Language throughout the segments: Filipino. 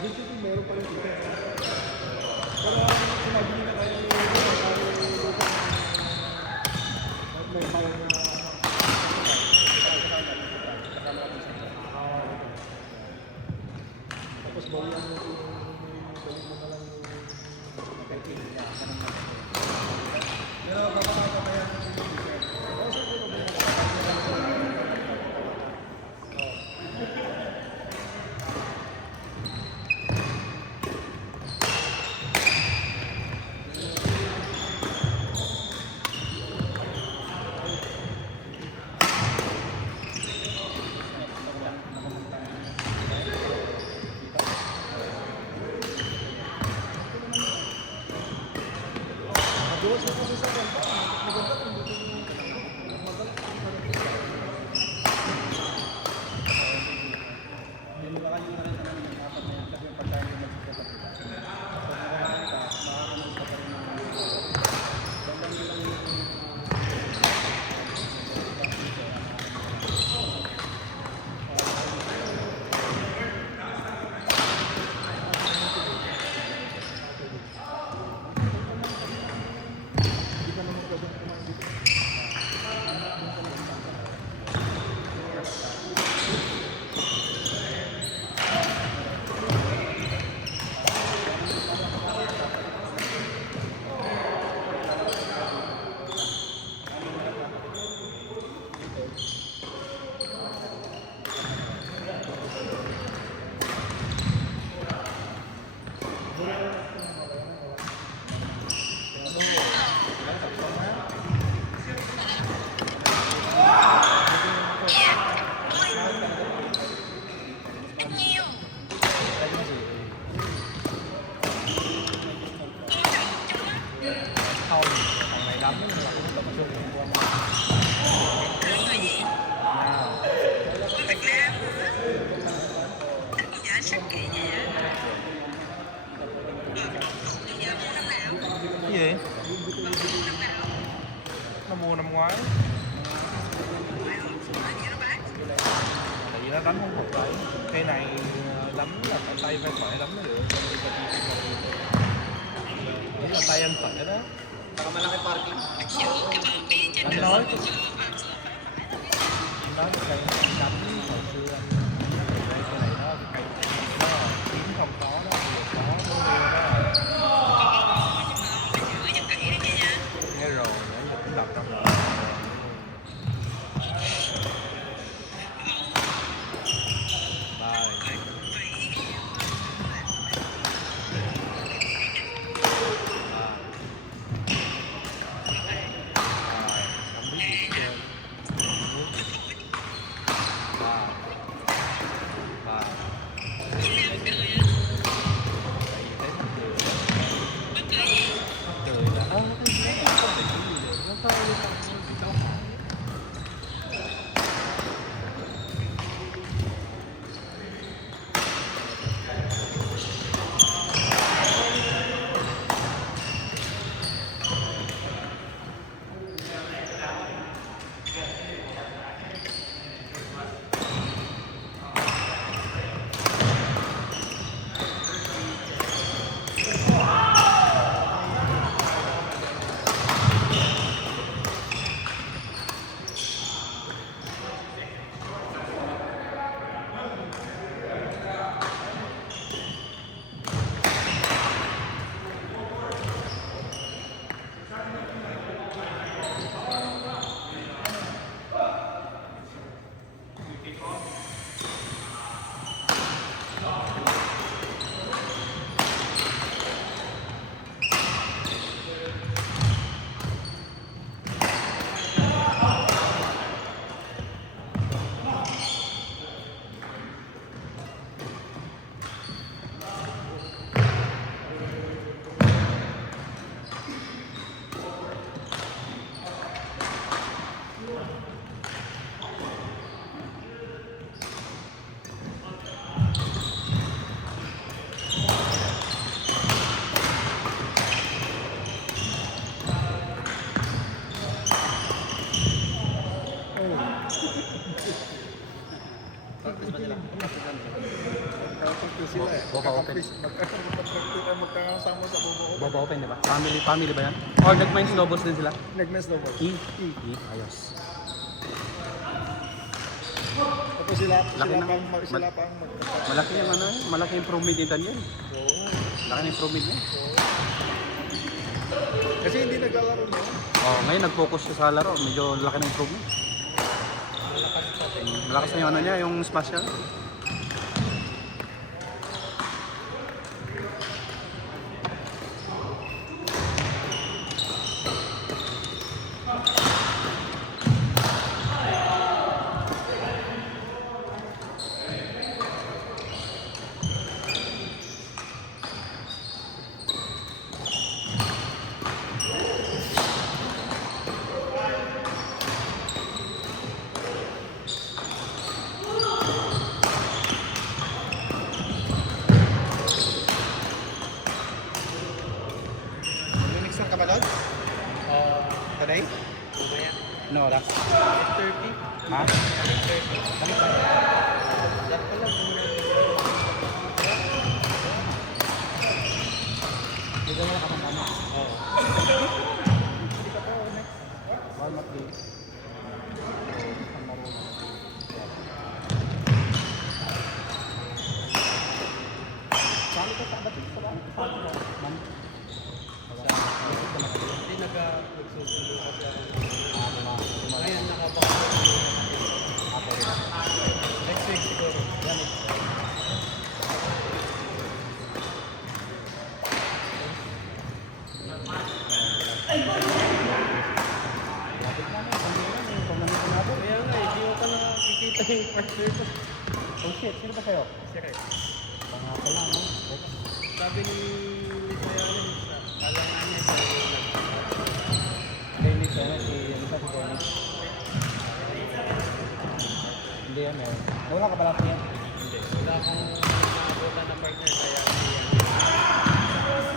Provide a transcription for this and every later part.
Eventually, meron pa rin sila. Pero sinabi nila tayo may parang tapos bawian mo balik mo na lang yung pero baka kaya doon sa kasi sa kanta, maganda kung dito yung maganda. Hindi mo kakalimutan rin naman yung apat na yan kasi yung pagkain yung magsikat. So, makakalimutan ka, makakalimutan ka rin ng bandang nila yung cái gì? Nó mua năm ngoái. Tại vì nó đánh không phục đấy. Cây này đánh là phải tay phải khỏe đánh mới được. Nghĩ là tay anh khỏe đó. Anh nói cái cây đánh hồi xưa anh cái này nó kiếm không có đó, vừa có mới mua đó. Nghe rồi, nãy giờ cũng đập trong rồi. Bye. Practice ba sila? Practice lang sila. Magka-practice sila eh. Boba open. Magkakasama sa Boba Open. Boba open, di ba? Family ba yan? Or nag-mind snowballs din sila? Nag-mess na ba? Ayos. Tapos sila Laki ng- pang magkakasama. Malaki yung ano, malaki yung improvement ni Daniel. Oo. Laki ng improvement niya. Kasi hindi naglalaro mo. Oh, ngayon nag-focus siya sa laro. Medyo laki ng improvement. Malakas na yung ano niya, yung smash niya. Mix ng kabalot? Today? No, oras? 30. Ha? Bakit ba? Yan pala. Hindi ka wala ka ng tama. Oo. Warm up day. Sali ka sa dapat sa bahay. Sali ka. Ma'am. Hindi nagsusundo kasi ako. Ngayon. Ngayon nakapag- Ako rin. Next week siguro. Yan. Lapit na na. Pamilya na. Yung pamilya natin. Kaya nga, hindi mo pa nakikita yung partner ko. Oh shit, sino ba kayo? Siyempre. Pangako lang, no? Sabi ni Sayanin, alam na niya sa Dennis, ano? Si Elisa, si Dennis. Hindi yan, meron. Wala ka pala niya. Hindi. Wala akong nakabutan na partner kaya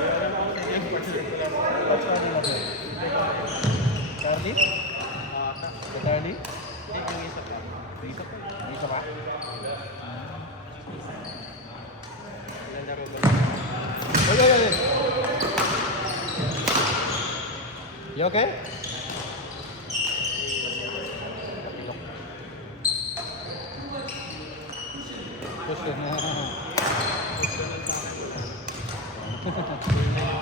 wala na akong kanya yung partner ko lang. What's your name, sir? Charlie? Si Charlie? Hindi, yung isa pa. Yung isa pa. May isa pa? Lalaro ba? Oy. You okay? Push yun.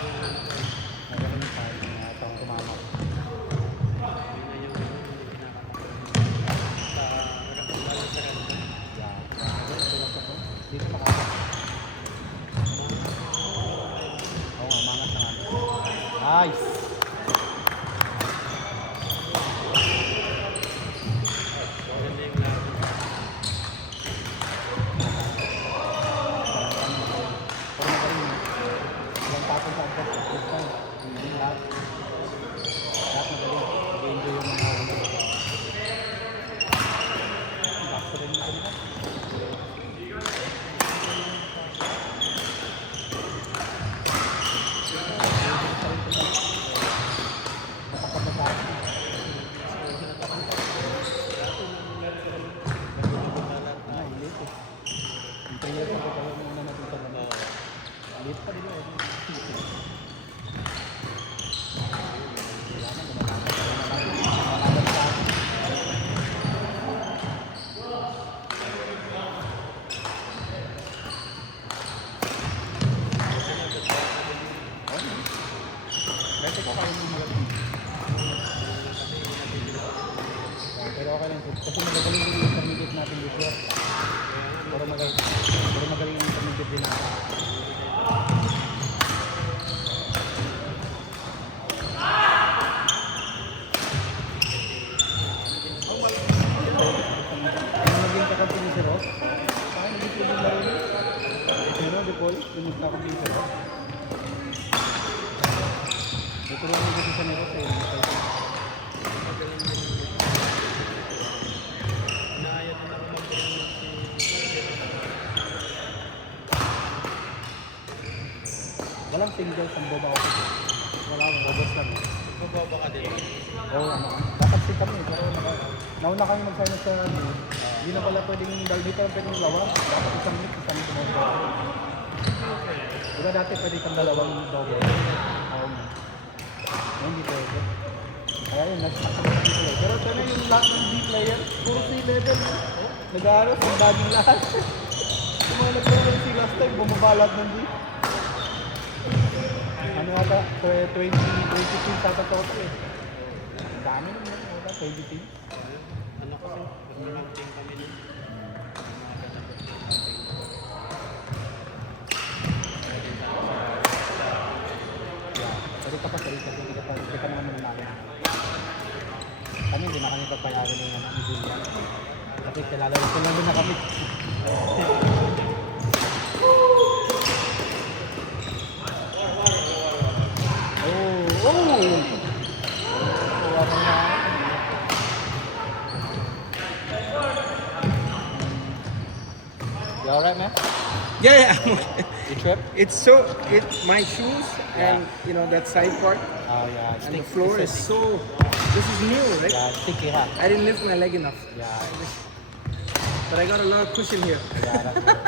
Magaling tayo na itong tumamak. Yun na yung sa balas sa kanila. Dito pa kaya. Oo nga, mangat na nga. Nice! Maganda yung laro. Pero magaling mo. Ilang tapon sa agad. Good time. Hindi lahat. Lahat magaling. Nag-enjoy yung mga ano. Basta rin yung kanila. Pero okay lang. Kasi magagaling yung intermediate natin this year. Pero magaling yung intermediate din natin. Ano naging kakampi ni si Ross? Saan naging pwede laro niya? Ano, De Paul? Yung magkakampi ni si Ross? Natulungan mo kasi siya ni Ross eh. Magaling din. Naayat na ako mag-gamit Walang singles ang boba ako. Wala, bobos lang. Magbaba ka din. Oo, ano. Dapat si kami, pero nauna kami mag-sign up sa ano, hindi na pala pwedeng, dahil dito lang pwedeng dalawa, dapat isang mix, isang tumawag. Diba dati pwede kang dalawang double? Oo. Ngayon hindi pwede. Kaya yun, nag-stop na dito. Pero sana yung lahat ng D player, puro C level. Nag-aaral, ang baging lahat. Yung mga nag-level C last time, bumaba lahat ng D. Ano ata? 20 teams ata total eh. Ang dami naman ata, 20 teams. Ano kasi, mas maraming team kami nun. Sorry ka pa, hindi ka naman mananalo. Kami, hindi na kami papayagan ng mga Julian. Kasi kilala na kami. You alright, man? Yeah, I'm okay. You trip? My shoes and you know that side part Oh, yeah. and the floor is so. This is new, right? Yeah, sticky, huh? I didn't lift my leg enough, Yeah, but I got a lot of cushion here. yeah, that's good.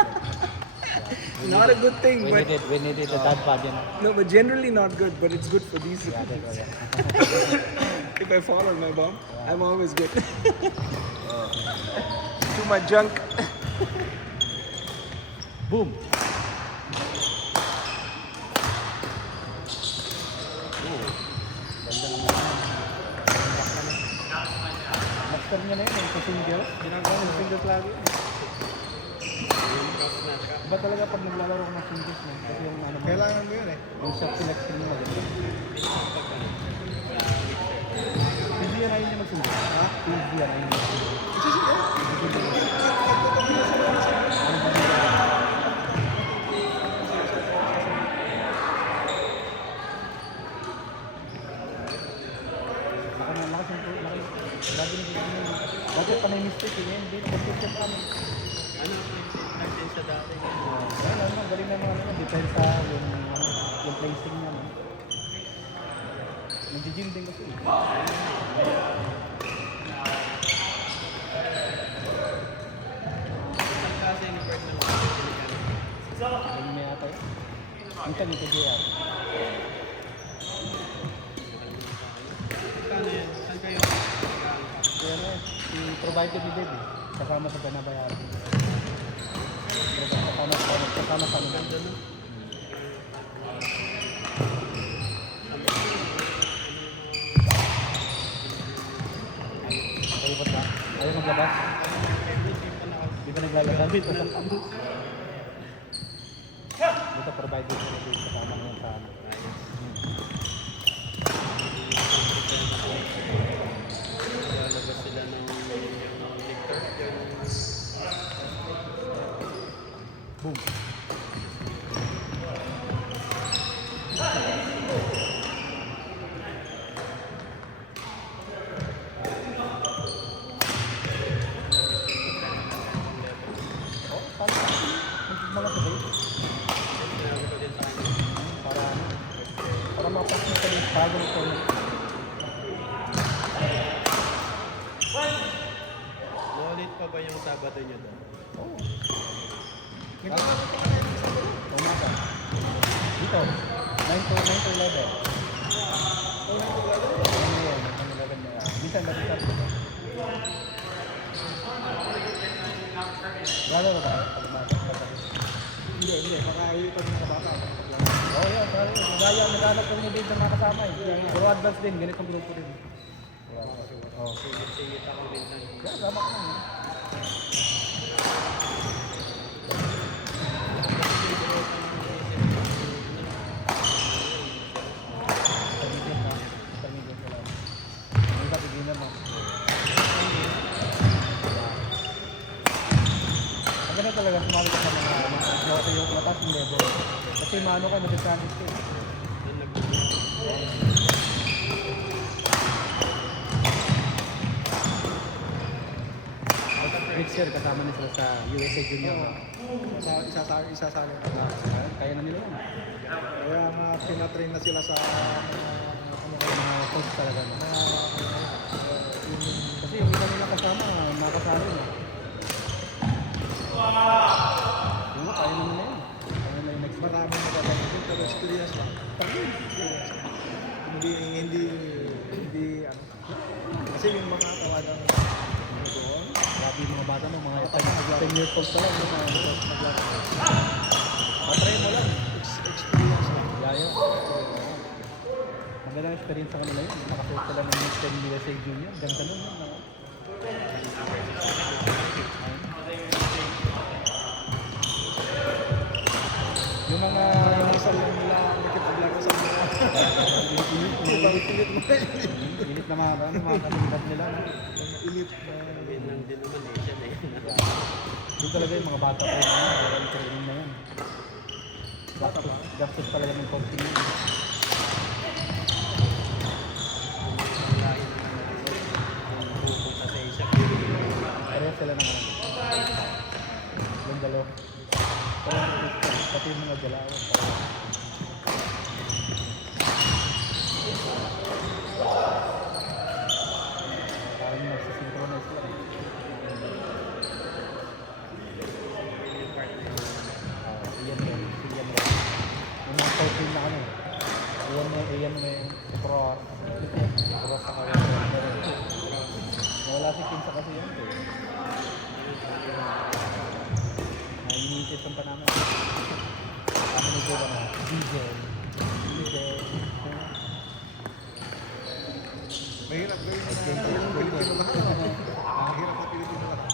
Not a good thing, We but needed the dad bod, you know? no, but generally not good. But it's good for these. Yeah, that's good. Yeah. If I fall on my bum, I'm always good. Too much junk. Boom! Ganda naman. Master niya na yun, sa singles. Ginagawa ng singles lagi. Iba talaga pag naglalaro ko ng singles mo. Kasi yung ano mo, Kailangan mo yun eh. yung shot selection mo. Easy yan ayun yung mag-singles. Ha? Easy yan ayun yung mag-singles. Bakit pa may mistake yun? Hindi, nag-tip pa kami. Ano natin sa dati? Wala naman, galing na mga ano, depensa, yung placing niya. No? Nag-gym din kasi. Ang klase ni Bert ng Galing niya yata yun. Ang tabi ko JR. Kano yan? Saan kayo? Kaya ano, i-provided ni Dave eh. Kasama sa banabayaran. Kasama sa ano. Ayaw ba? Ayaw maglabas? Di ba naglalabas? Dito provided ko na dito kasama ngayon sa ano. Lalabas sila ng lictor. Boom! Oh, tama. Mga sabay. Sinabi ko din sa kanya. Para mapakita yung struggle ko. Ulit pa ba yung Sabado nyo doon? Oo. Umaga. Dito. 9 to 11. Minsan ba dito? Lalo na tayo. Hindi. Makakalipat ng kabata. Oo, yan. Naghanap ko ni Dave ng mga kasama eh. Puro advance din. Ganitong grupo din. Oo. Singit ako minsan. Kaya sama ko lang. Intermediate ko lang. Ang iba, beginner mo. Ang ganun talaga, sumali ka sa mga yung mataas yung level. Kasi maano ka, nag-practice ka eh. Doon nag Next year, kasama na sila sa USA Junior. Isasali. Kaya na nila yun. Kaya nga pinatrain na sila sa Mga coach talaga. No? Kasi yung iba nila kasama kasama, makasali na. Yung nga, kaya naman na yun. Kaya na yung next month. Maraming magagaling pero experience lang. Experience. Hindi, ano. Kasi yung mga talagang ano doon, Grabe yung mga bata mo, mga 10 years old pa lang. Matry mo lang. experience lang. Yayo. Magandang experience sa kanila yun. Nakasuot sila ng Miss Ten USA Junior. Ganda nun. No? Yung mga... Yung isa lang nila nakipaglaro sa mga. Pilit mo na yun. Init na mga katingkat nila. No? Pilit na. Vietnam din naman eh, siya eh. Doon talaga yung mga bata pa yun. Yung training na yun. Gastos talaga ng coaching yun. Lain naman kung pupunta sa Asia. Pareha sila ng ano. Yung dalawa. Pati yung mga dalawa. Parang nagsisynchronize sila. Iyan din. Iyan din. Yung mga coaching na kami. Iyan may pro sa kawin. Wala si Kinsa kasi yan. Iniisip pa namin. Kami ni Joe na DJ. Mahirap ba yung Pilipino lahat? Mahirap na Pilipino lahat.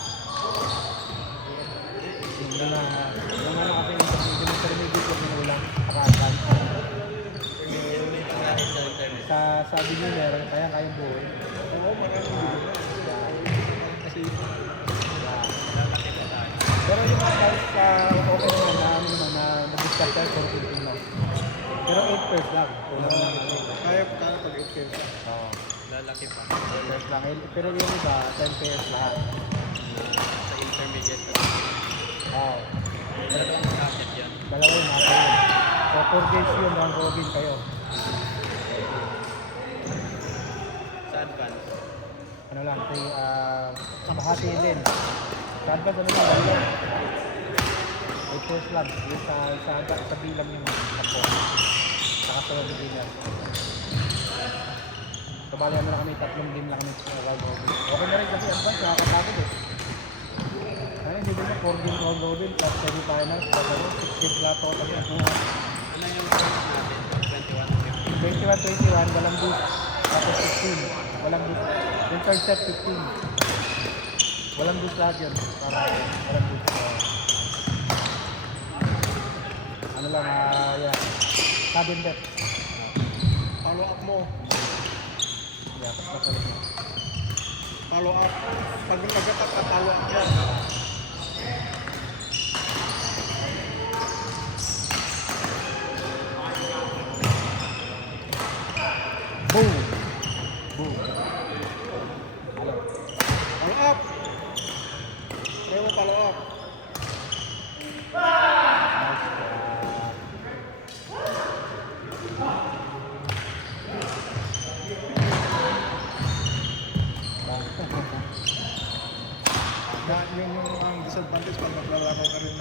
Yung ano kasi yung intermediate yung ulang paralan. Sa beginner, kaya buhay. Oo, maraming Pilipino. Kasi Pero yung guys, okay naman na ano naman na nag-discuss tayo for Filipino. Pero 8 pairs lang. Kulang lang natin. kaya pag 8 years. Oo. Lalaki pa. 8 pairs lang. Pero yung iba, 10 pairs lahat. Sa intermediate na. Oo. Dalawang bracket yan. Dalawa yung mga kayo. So 4 games yun, round robin kayo. Sa advance. Ano lang, bahati din. Sa advance ano lang, dalawa. 8 pairs lang. Yung sa bilang yung kampo. Saka sa beginner. So bali ano lang kami, 3 game lang kami sa round robin. Okay na rin kasi advance, nakakatagod eh. Ayun, hindi mo 4 game round robin, plus semi-finals, plus 6 games lahat total. Ano yung point natin? 21-15. 21-21, walang boost. Tapos 15, walang boost. Yung third set, 15. Walang boost lahat yun. Para walang boost. Ano lang, yeah. Sudden death. Follow up mo. Yeah, tapos masalit mo. Follow up. Pag nag-attack ka, follow up mo. Boom!